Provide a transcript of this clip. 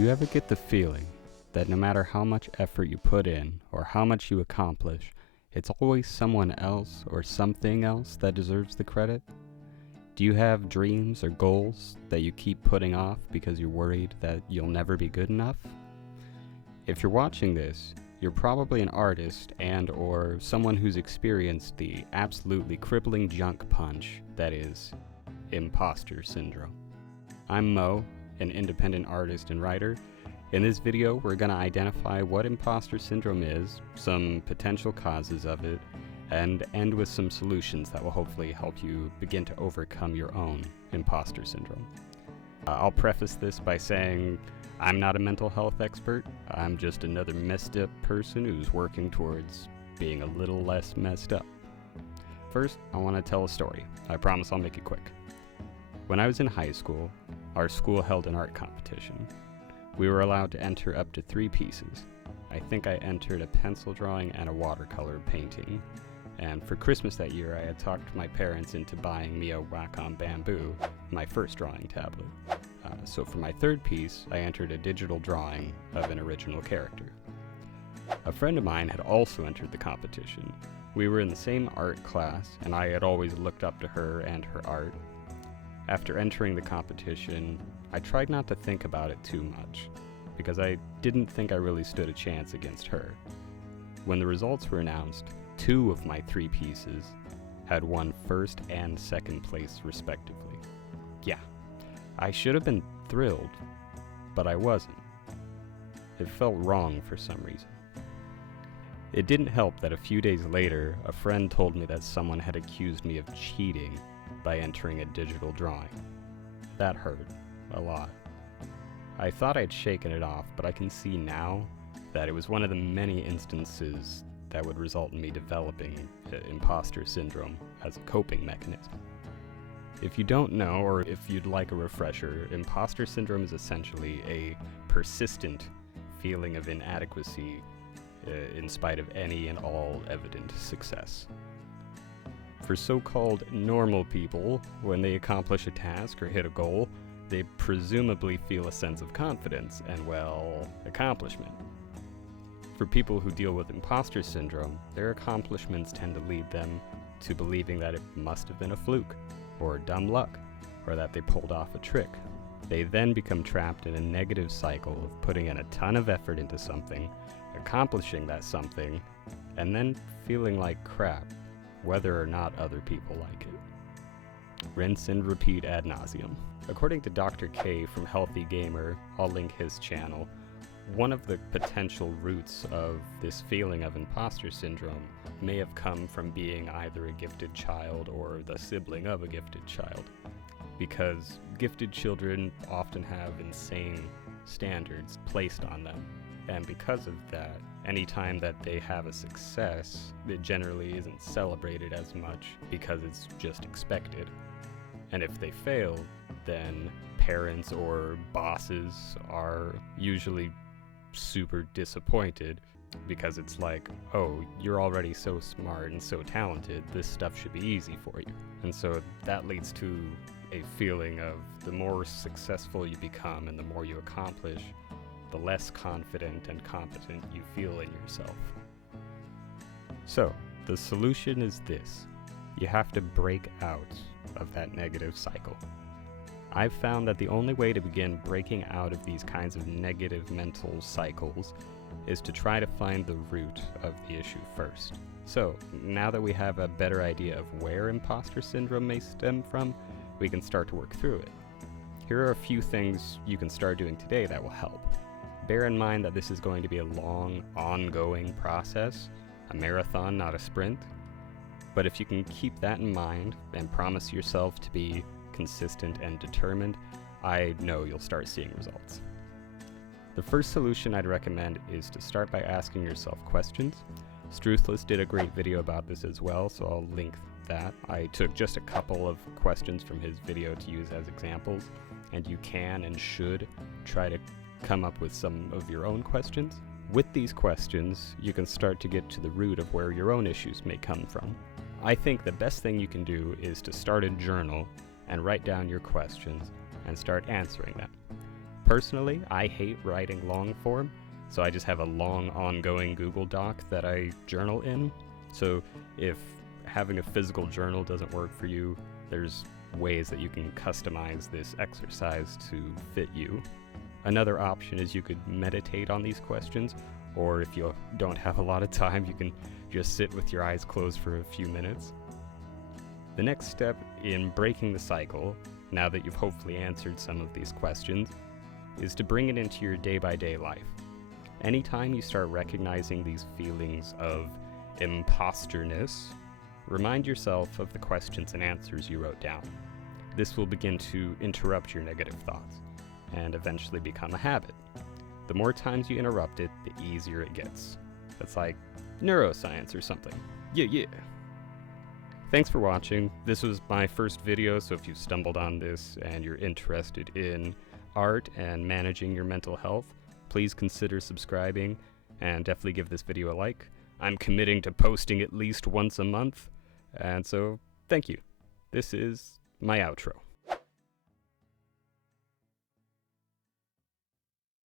Do you ever get the feeling that no matter how much effort you put in or how much you accomplish, it's always someone else or something else that deserves the credit? Do you have dreams or goals that you keep putting off because you're worried that you'll never be good enough? If you're watching this, you're probably an artist and or someone who's experienced the absolutely crippling junk punch that is Imposter Syndrome. I'm Mo, an independent artist and writer. In this video, we're going to identify what Imposter Syndrome is, some potential causes of it, and end with some solutions that will hopefully help you begin to overcome your own Imposter Syndrome. I'll preface this by saying I'm not a mental health expert. I'm just another messed up person who's working towards being a little less messed up. First, I want to tell a story. I promise I'll make it quick. When I was in high school, our school held an art competition. We were allowed to enter up to 3 pieces. I think I entered a pencil drawing and a watercolor painting. And for Christmas that year, I had talked my parents into buying me a Wacom Bamboo, my first drawing tablet. So for my 3rd piece, I entered a digital drawing of an original character. A friend of mine had also entered the competition. We were in the same art class, and I had always looked up to her and her art. After entering the competition, I tried not to think about it too much, because I didn't think I really stood a chance against her. When the results were announced, 2 of my 3 pieces had won 1st and 2nd place respectively. Yeah, I should have been thrilled, but I wasn't. It felt wrong for some reason. It didn't help that a few days later, a friend told me that someone had accused me of cheating by entering a digital drawing. That hurt a lot. I thought I'd shaken it off, but I can see now that it was one of the many instances that would result in me developing imposter syndrome as a coping mechanism. If you don't know, or if you'd like a refresher, imposter syndrome is essentially a persistent feeling of inadequacy in spite of any and all evident success. For so-called normal people, when they accomplish a task or hit a goal, they presumably feel a sense of confidence and, well, accomplishment. For people who deal with imposter syndrome, their accomplishments tend to lead them to believing that it must have been a fluke, or dumb luck, or that they pulled off a trick. They then become trapped in a negative cycle of putting in a ton of effort into something, accomplishing that something, and then feeling like crap, whether or not other people like it. Rinse and repeat ad nauseum. According to Dr. K from Healthy Gamer, I'll link his channel, one of the potential roots of this feeling of imposter syndrome may have come from being either a gifted child or the sibling of a gifted child, because gifted children often have insane standards placed on them, and because of that, anytime that they have a success, it generally isn't celebrated as much because it's just expected. And if they fail, then parents or bosses are usually super disappointed because it's like, oh, you're already so smart and so talented, this stuff should be easy for you. And so that leads to a feeling of the more successful you become and the more you accomplish, the less confident and competent you feel in yourself. So, the solution is this. You have to break out of that negative cycle. I've found that the only way to begin breaking out of these kinds of negative mental cycles is to try to find the root of the issue first. So, now that we have a better idea of where imposter syndrome may stem from, we can start to work through it. Here are a few things you can start doing today that will help. Bear in mind that this is going to be a long, ongoing process, a marathon, not a sprint. But if you can keep that in mind and promise yourself to be consistent and determined, I know you'll start seeing results. The first solution I'd recommend is to start by asking yourself questions. Struthless did a great video about this as well, so I'll link that. I took just a couple of questions from his video to use as examples, and you can and should try to come up with some of your own questions. With these questions, you can start to get to the root of where your own issues may come from. I think the best thing you can do is to start a journal and write down your questions and start answering them. Personally, I hate writing long form, so I just have a long ongoing Google Doc that I journal in. So if having a physical journal doesn't work for you, there's ways that you can customize this exercise to fit you. Another option is you could meditate on these questions, or if you don't have a lot of time, you can just sit with your eyes closed for a few minutes. The next step in breaking the cycle, now that you've hopefully answered some of these questions, is to bring it into your day-by-day life. Anytime you start recognizing these feelings of imposterness, remind yourself of the questions and answers you wrote down. This will begin to interrupt your negative thoughts and eventually become a habit. The more times you interrupt it, the easier it gets. That's like neuroscience or something. Yeah. Thanks for watching. This was my first video, so if you've stumbled on this and you're interested in art and managing your mental health, please consider subscribing and definitely give this video a like. I'm committing to posting at least once a month, and so thank you. This is my outro.